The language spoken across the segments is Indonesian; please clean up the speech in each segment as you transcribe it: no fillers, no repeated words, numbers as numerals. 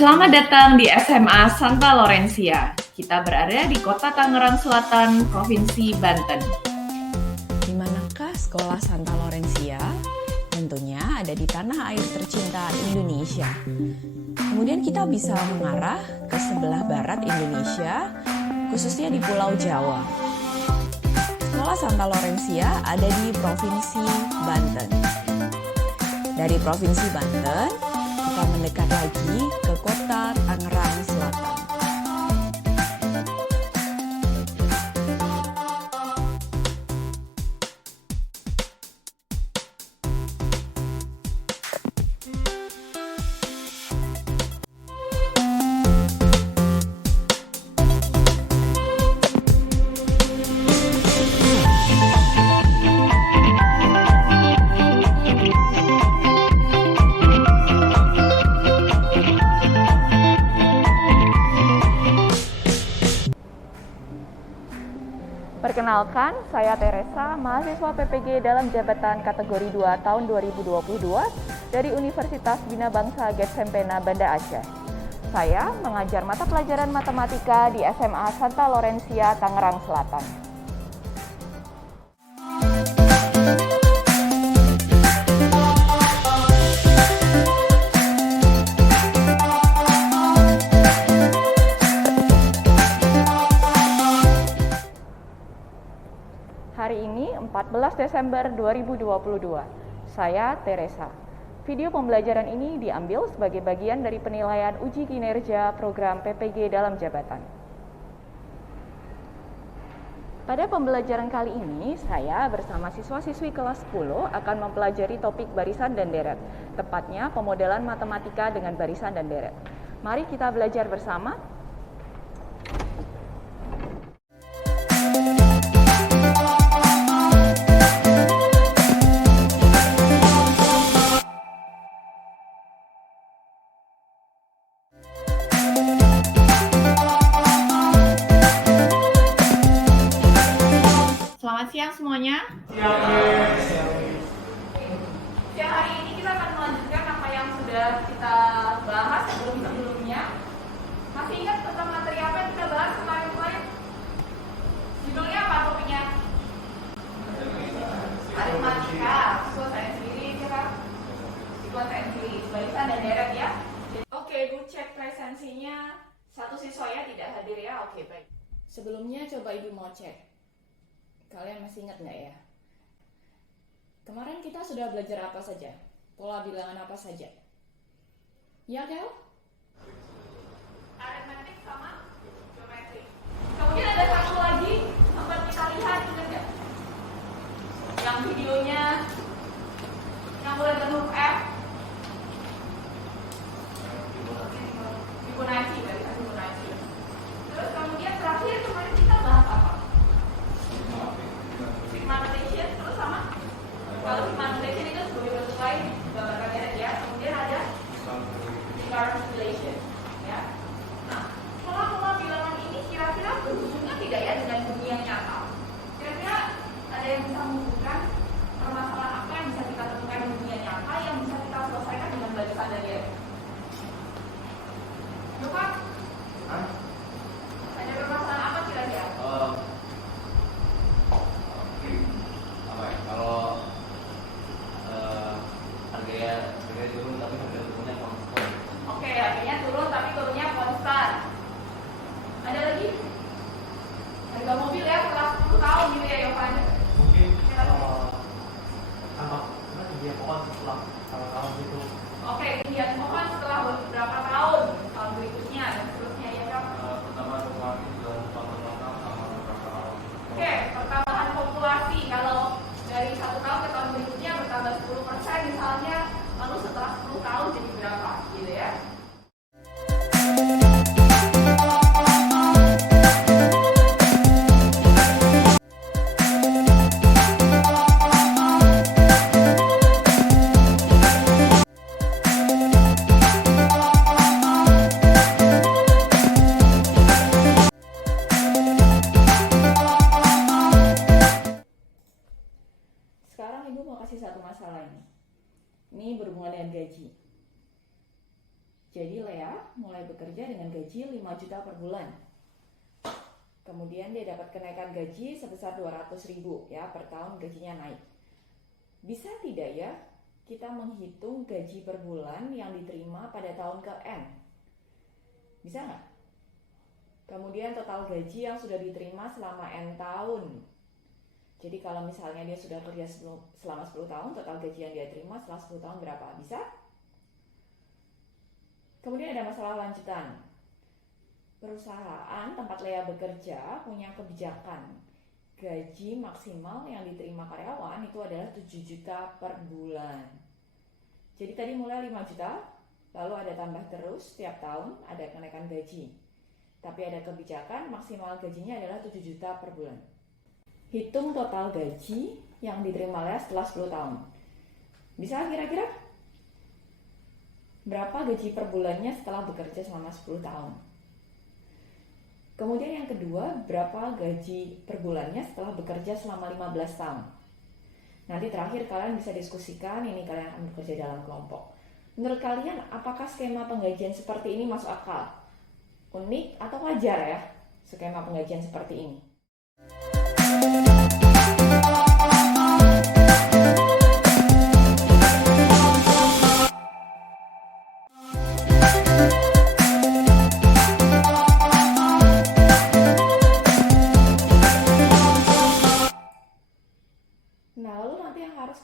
Selamat datang di SMA Santa Laurencia. Kita berada di Kota Tangerang Selatan, Provinsi Banten. Di manakah sekolah Santa Laurencia? Tentunya ada di tanah air tercinta Indonesia. Kemudian kita bisa mengarah ke sebelah barat Indonesia, khususnya di Pulau Jawa. Sekolah Santa Laurencia ada di Provinsi Banten. Dari Provinsi Banten, kita mendekat lagi ke Kota Tangerang Selatan. Perkenalkan, saya Teresa, mahasiswa PPG dalam jabatan kategori 2 tahun 2022 dari Universitas Bina Bangsa Getsempeena Banda Aceh. Saya mengajar mata pelajaran matematika di SMA Santa Laurencia, Tangerang Selatan. Hari ini 14 Desember 2022, saya Teresa. Video pembelajaran ini diambil sebagai bagian dari penilaian uji kinerja program PPG dalam jabatan. Pada pembelajaran kali ini, saya bersama siswa-siswi kelas 10 akan mempelajari topik barisan dan deret, tepatnya pemodelan matematika dengan barisan dan deret. Mari kita belajar bersama. Selamat siang semuanya. Siang hari ini kita akan melanjutkan apa yang sudah kita bahas sebelum-sebelumnya. Masih ingat tentang materi apa yang kita bahas kemarin-kemarin? Judulnya apa topiknya? Aritmatika. Siswa saya sendiri, siapa? Siswa saya sendiri, barisan dan deret ya. Oke, ibu cek presensinya. Satu siswa ya tidak hadir ya. Oke, baik. Sebelumnya coba ibu mau cek. Kalian masih ingat nggak ya? Kemarin kita sudah belajar apa saja? Pola bilangan apa saja? Ya, Kel? Aritmetik sama geometri. Kemudian ada satu lagi, sempat kita lihat, ingat nggak? Yang videonya, yang mulai dengan huruf F. Fibonacci, barisan Fibonacci. Terus kemudian terakhir kemarin kita bahas apa? Sigma notation, terus sama? Kalau sigma notation itu sebagai bentuk lain gambarkan deret ya. Kemudian ada scalar relation ya. Nah, pola-pola bilangan ini kira-kira berhubungan tidak ya dengan dunia nyata? Kira-kira ada yang bisa menunjukkan permasalahan apa yang bisa kita temukan di dunia nyata yang bisa kita selesaikan dengan barisan dan deret? Yuk Pak, ada permasalahan apa kira-kira? Kalau harganya turun tapi harga turunnya konstan. Oke, harganya turun tapi turunnya konstan. Ada lagi? Harga mobil ya setelah 10 tahun gitu ya, Yovan? Mungkin tambah dia pohon setelah tahun itu. Oke, kemudian mohon setelah beberapa tahun berikutnya dan seterusnya ya kan? Pertama populasi sudah 14 tahun sama beberapa tahun. Oke, pertambahan populasi kalau dari 1 tahun ke tahun berikutnya bertambah 10% misalnya, lalu setelah 10 tahun jadi berapa gitu ya? Sekarang ibu mau kasih satu masalah ini. Ini berhubungan dengan gaji. Jadi Lea mulai bekerja dengan gaji 5 juta per bulan. Kemudian dia dapat kenaikan gaji sebesar 200.000 ya, per tahun gajinya naik. Bisa tidak ya kita menghitung gaji per bulan yang diterima pada tahun ke N? Bisa nggak? Kemudian total gaji yang sudah diterima selama N tahun. Jadi kalau misalnya dia sudah kerja selama 10 tahun, total gaji yang dia terima setelah 10 tahun berapa? Bisa? Kemudian ada masalah lanjutan. Perusahaan tempat Lea bekerja punya kebijakan gaji maksimal yang diterima karyawan itu adalah 7 juta per bulan. Jadi tadi mulai 5 juta, lalu ada tambah terus setiap tahun ada kenaikan gaji. Tapi ada kebijakan maksimal gajinya adalah 7 juta per bulan. Hitung total gaji yang diterima Lea setelah 10 tahun. Bisa kira-kira? Berapa gaji per bulannya setelah bekerja selama 10 tahun? Kemudian yang kedua, berapa gaji per bulannya setelah bekerja selama 15 tahun? Nanti terakhir kalian bisa diskusikan, ini kalian akan bekerja dalam kelompok. Menurut kalian, apakah skema penggajian seperti ini masuk akal? Unik atau wajar ya, skema penggajian seperti ini?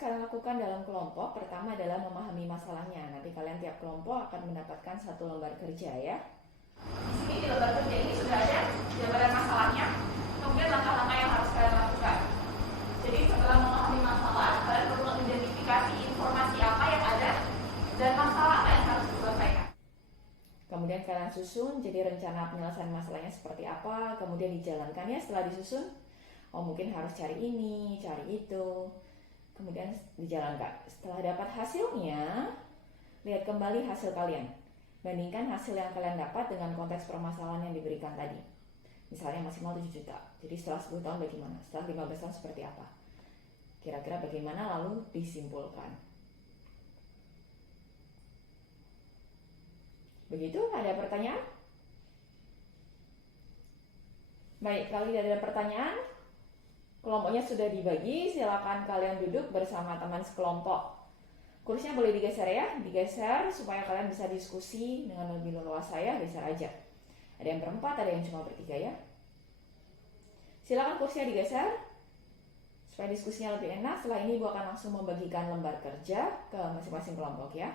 Lakukan dalam kelompok, pertama adalah memahami masalahnya. Nanti kalian tiap kelompok akan mendapatkan 1 lembar kerja ya. Di sini di lembar kerja ini sudah ada jawaban masalahnya, kemudian langkah-langkah yang harus kalian lakukan. Jadi setelah memahami masalah, kalian perlu mengidentifikasi informasi apa yang ada dan masalah apa yang harus diselesaikan. Kemudian kalian susun, jadi rencana penyelesaian masalahnya seperti apa, kemudian dijalankannya setelah disusun. Oh mungkin harus cari ini, cari itu. Kemudian dijalankan. Setelah dapat hasilnya, lihat kembali hasil kalian. Bandingkan hasil yang kalian dapat dengan konteks permasalahan yang diberikan tadi. Misalnya maksimal 7 juta. Jadi setelah 10 tahun bagaimana? Setelah 15 tahun seperti apa? Kira-kira bagaimana lalu disimpulkan. Begitu, ada pertanyaan? Baik, kalau tidak ada pertanyaan, kelompoknya sudah dibagi, silakan kalian duduk bersama teman sekelompok. Kursinya boleh digeser ya, digeser supaya kalian bisa diskusi dengan lebih leluasa ya, geser aja. Ada yang berempat, ada yang cuma bertiga ya. Silakan kursinya digeser supaya diskusinya lebih enak. Setelah ini Ibu akan langsung membagikan lembar kerja ke masing-masing kelompok ya.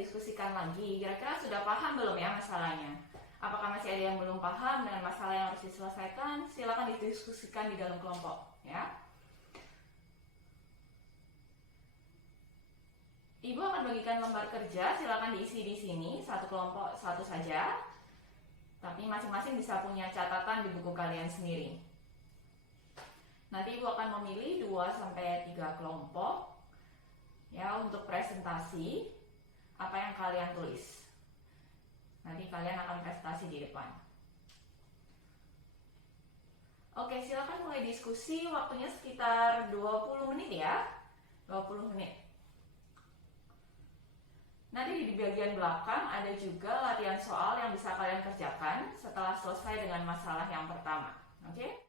Diskusikan lagi, kira-kira sudah paham belum ya masalahnya? Apakah masih ada yang belum paham dengan masalah yang harus diselesaikan? Silakan didiskusikan di dalam kelompok ya. Ibu akan bagikan lembar kerja, silakan diisi di sini, satu kelompok satu saja. Tapi masing-masing bisa punya catatan di buku kalian sendiri. Nanti Ibu akan memilih 2-3 kelompok ya untuk presentasi apa yang kalian tulis. Nanti kalian akan presentasi di depan. Oke, silakan mulai diskusi. Waktunya sekitar 20 menit ya. 20 menit. Nanti di bagian belakang ada juga latihan soal yang bisa kalian kerjakan setelah selesai dengan masalah yang pertama. Oke?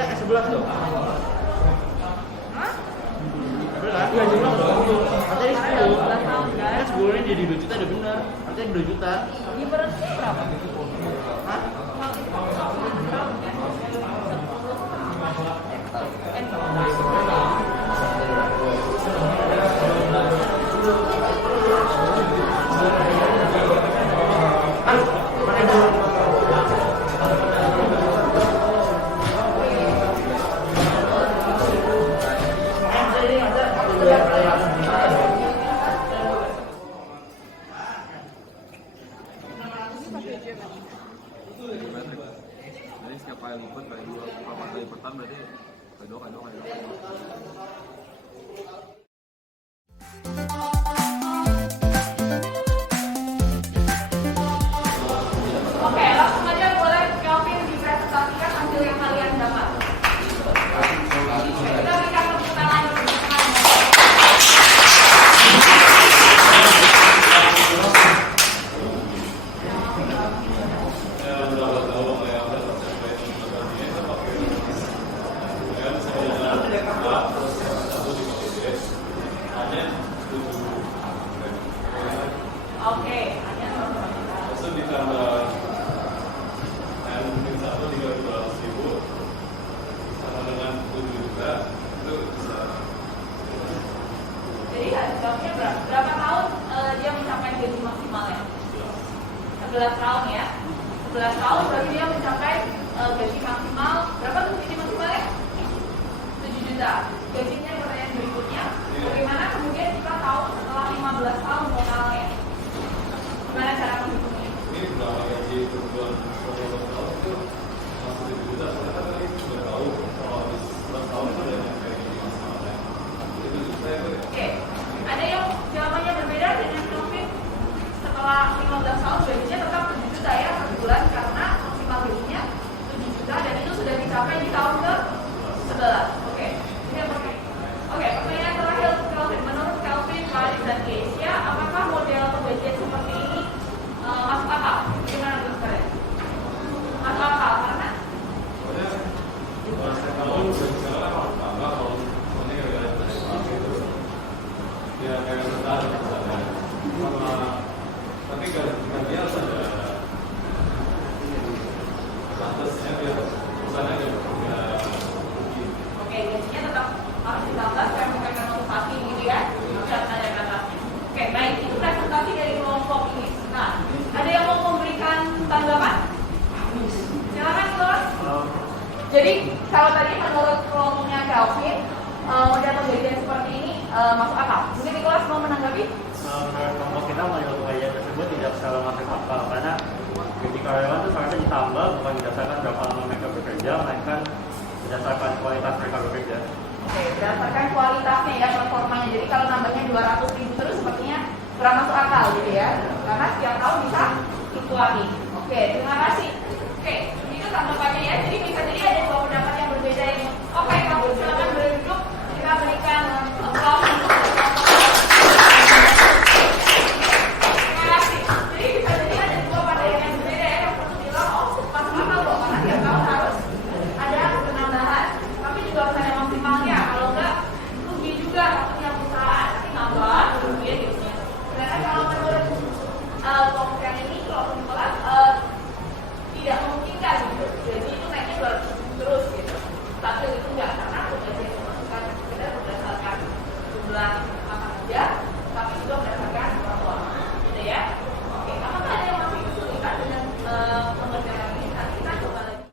Maksudnya S11 dong? Hah? 11? Iya, jumlah dong. Artinya Karena dalam 11 10. tahun kan? Kan 10 ini jadi 2 juta udah benar. Artinya 2 juta. Difference-nya berapa? Hah? Jadi setiap kali lipat kayak 2 kali pertama berarti kedua. Oke, langsung aja boleh Kelvin dipresentasikan hasil yang kalian dapat. Kita berikan tepuk tangan untuk Oke, hanya Terus ditambah N-1 300.000 sama dengan 7 juta itu bisa. jadi jawabnya berapa tahun dia mencapai gaji maksimalnya? 11 tahun ya. 11 tahun berarti dia mencapai gaji maksimal berapa tuh gaji maksimalnya? 7 juta. Gajinya pertanyaan berikutnya, bagaimana kemudian kita tahu setelah 15 tahun totalnya? Gimana cara menghitungnya? Ini berapa gaji perbulan 15 tahun itu masih 7 juta. Soalnya kan tadi sudah tahu kalau habis 11 tahun itu ada yang kayak gini masalahnya. Itu juta itu ya. Oke, ada yang jawabannya berbeda dengan Kelvin. Setelah 15 tahun gajinya tetap 7 juta ya per bulan karena maksimal gajinya 7 juta dan itu sudah dicapai di tahun ke 11. Oke, ini yang penting. Oke, pertanyaan terakhir Kelvin. Menurut Kelvin, Farid, dan Keisha, apakah model penggajian seperti ini masuk akal? Gimana menurut kalian? Masuk akal karena Soalnya setiap tahun sekarang orang tambah kalau soalnya gara-gara inflasi itu ya kayak rendah misalnya sama tapi gajinya harus ada batasnya biar perusahaannya nggak rugi. oke, gajinya tetap harus ditambah supaya memberikan motivasi gitu ya. Harus ada batasnya. Oke, baik. Itu presentasi dari kelompok ini. Nah, ada yang mau memberikan tanggapan? Silakan, kelas. Jadi, kalau tadi menurut kelompoknya Kelvin, model penggajian seperti ini masuk akal. Mungkin di kelas mau menanggapi? Menurut kelompok kita model penggajian tersebut tidak secara masuk akal karena gaji karyawan itu seharusnya ditambah bukan berdasarkan berapa lama mereka bekerja, melainkan berdasarkan kualitas mereka bekerja. Oke, berdasarkan kualitasnya ya, performanya. Jadi kalau nambahnya 200.000 terus sepertinya kurang masuk akal gitu ya. Karena setiap tahun bisa fluktuatif. Oke, terima kasih. Oke, itu tanggapannya ya. Jadi bisa jadi ada dua pendapat yang berbeda ini. Oke, kamu silakan berduduk. Kita berikan aplaus untuk terima kasih. Jadi bisa jadi ada dua pandangan yang berbeda ya. Yang satu bilang, oh masuk akal loh, karena tiap tahun harus ada penambahan. Tapi juga harus ada maksimalnya. Kalau enggak, rugi juga maksudnya perusahaan. Tapi nambah, kerugian gitu ya. Sedangkan kalau menurut kelompok yang ini, kelompok di kelas tidak memungkinkan gitu. Jadi itu naiknya 200 terus gitu. Tapi itu enggak, karena gaji yang dimasukkan sekedar berdasarkan jumlah apa saja, tapi juga berdasarkan performa, gitu ya. Oke, apakah ada yang masih kesulitan dengan pengerjaan ini? Nanti kita coba lagi.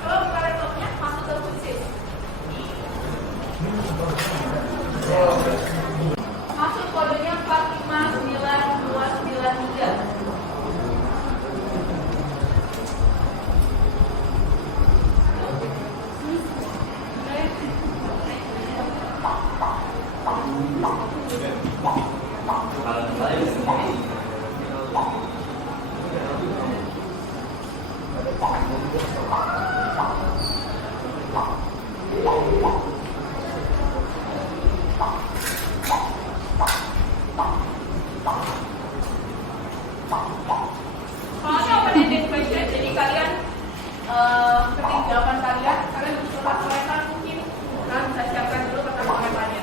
Kalau pada kelompoknya masuk ke krisis. Masuk kodenya 459293. Soalnya open-ended question, jadi kalian ketik jawaban kalian bisa coret-coretan mungkin. Kalian bisa siapkan dulu kotak-coretannya.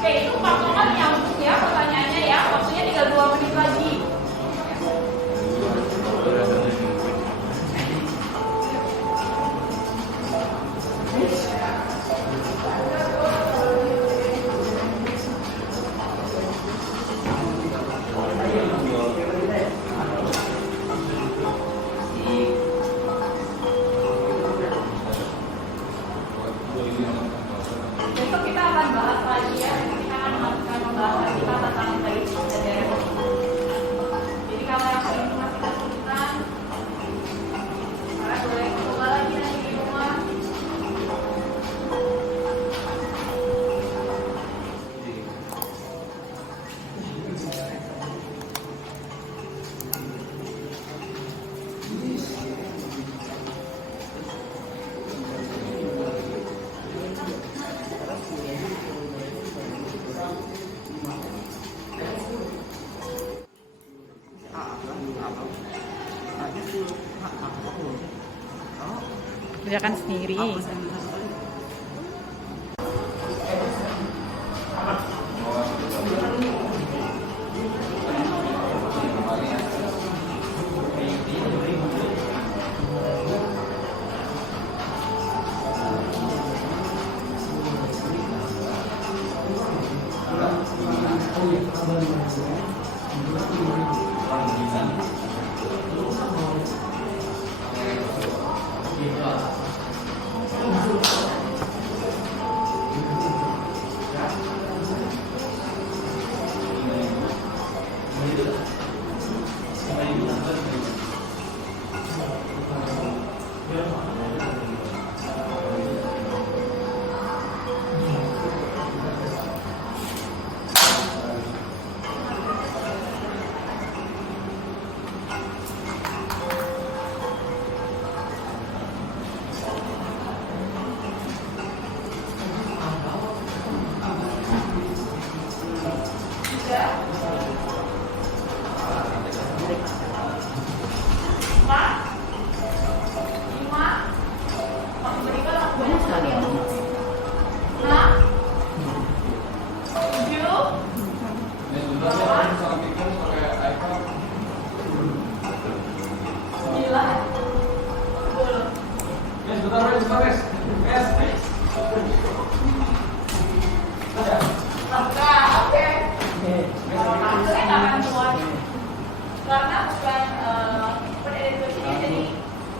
Oke, itu patungan nyambung ya pertanyaannya ya. Waktunya tinggal 2 menit lagi. Besok kita akan bahas lagi ya. Kita akan membahas lagi tentang dari daerah. Jadi kalau yang ini masih kesulitan, kalian boleh coba lagi nanti di rumah. Kerjakan sendiri. Nah, oke. Saya nggak akan keluar karena bukan penedit dosennya, jadi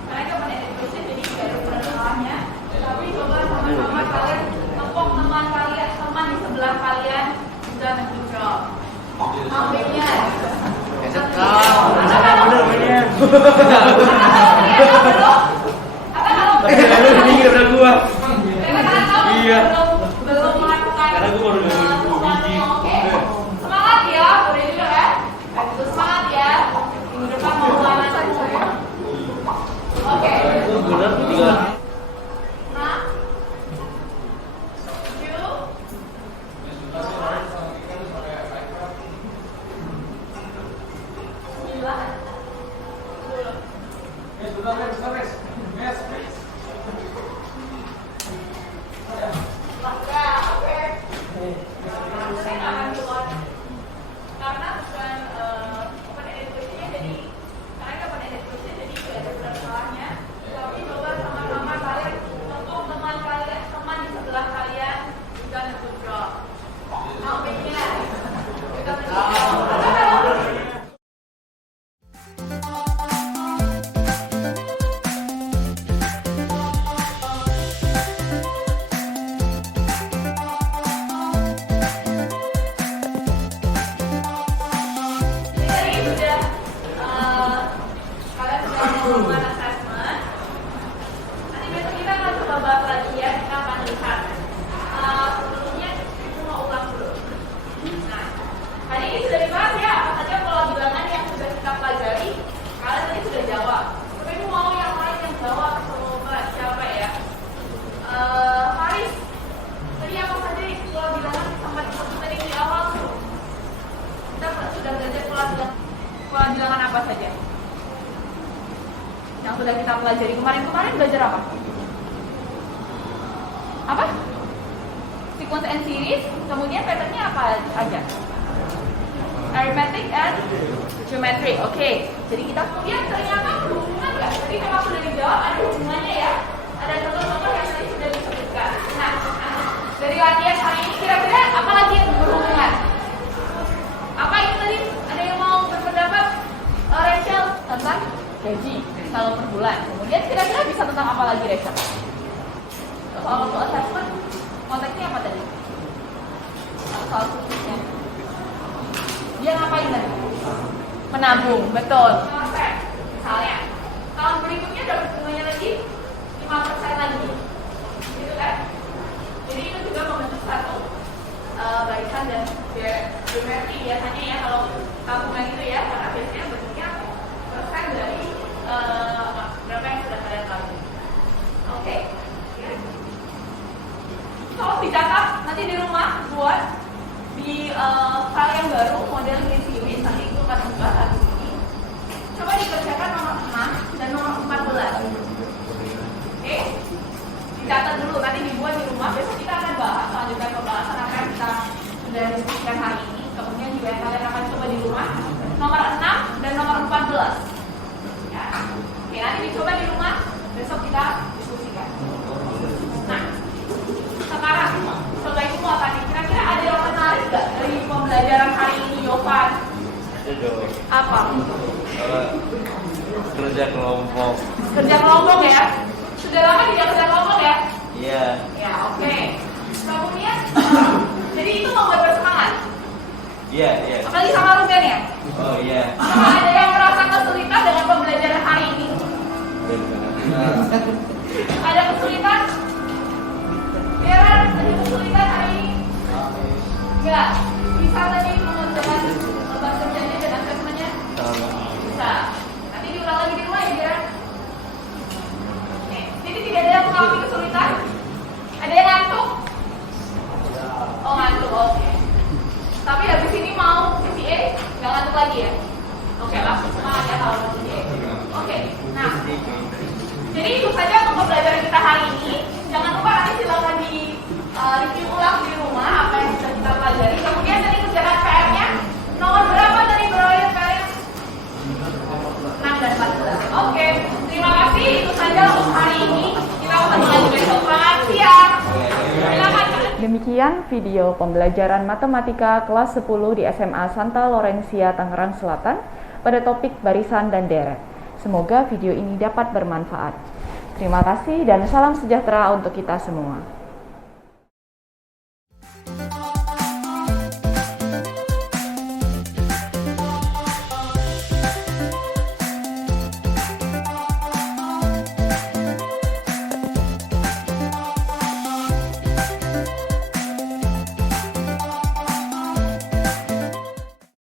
mereka penedit dosen jadi tidak ada permasalahannya. Tapi coba sama-sama kalian tepuk teman kalian, teman di sebelah kalian dan menjawab. Akhirnya. Iya. Belum melakukan. Karena gue baru biji. Semangat ya, boleh juga ya. Itu semangat ya. Minggu depan mau mulai semua. Oke. Benar tuh tiga. Nah. 7. Yang sudah kita pelajari kemarin belajar apa? Apa? Sequence and series, kemudian patternnya apa aja? Arithmetic and geometry. Oke. Jadi kita kemudian ternyata berhubungan nggak? Jadi memang sudah dijawab ada hubungannya ya. Ada contoh-contoh yang tadi sudah disebutkan. Nah, dari latihan hari ini kira-kira apa lagi yang berhubungan? Apa itu tadi? Ada yang mau berpendapat? Rachel tentang gaji kalau per bulan. Kemudian kira-kira bisa tentang apa lagi Rachel? Soal waktu assessment, konteksnya apa tadi? Soal khususnya. Dia ngapain tadi? Menabung, betul. Misalnya, tahun berikutnya dapat bunganya lagi 5% lagi, gitu kan? Jadi itu juga membentuk satu barisan dan geometri biasanya ya kalau tabungan itu ya, karena biasanya bentuknya persen dari berapa yang sudah kalian tabung. Oke. Kalau dicatat nanti di rumah buat di file yang baru model Greenfield nanti itu akan membahas hari ini. Coba dikerjakan nomor 6 dan nomor 14. Oke, dicatat dulu nanti dibuat di rumah. Besok kita akan bahas lanjutkan pembahasan apa yang kita sudah diskusikan hari ini. Kemudian juga kalian akan coba di rumah nomor 6 dan nomor 14. Ya. Oke, nanti dicoba di rumah. Besok kita diskusikan. Nah, sekarang coba itu mau tadi kira-kira ada yang menarik nggak dari pembelajaran hari ini Yovan? Apa? Kerja kelompok. Kerja kelompok ya? Sudah lama tidak kerja kelompok ya? Iya. Ya oke. Kemudian jadi itu membuat bersemangat. Iya, iya. Apalagi sama Ruben ya? Oh iya. Apa ada yang merasa kesulitan dengan pembelajaran hari ini? Ada kesulitan? Karen, ada kesulitan hari ini? Enggak. Bisa tadi mengerjakan beban kerjanya dan asesmennya? Bisa. Nanti diulang lagi di rumah ya, Karen? Oke. Jadi tidak ada yang mengalami kesulitan? Ada yang ngantuk? Oh ngantuk, oke. Tapi habis ini mau CCA, nggak ngantuk lagi ya? Oke, langsung semangat ya kalau mau CCA. Oke, nah. Jadi itu saja untuk pembelajaran kita hari ini. Jangan lupa nanti silakan di review ulang di rumah apa yang sudah kita pelajari. Kemudian tadi kerjakan PR-nya. Nomor berapa tadi berapa PR-nya? 6 dan 14. Oke, terima kasih. Itu saja untuk hari ini. Kita Demikian video pembelajaran matematika kelas 10 di SMA Santa Lorencia, Tangerang Selatan pada topik barisan dan deret. Semoga video ini dapat bermanfaat. Terima kasih dan salam sejahtera untuk kita semua.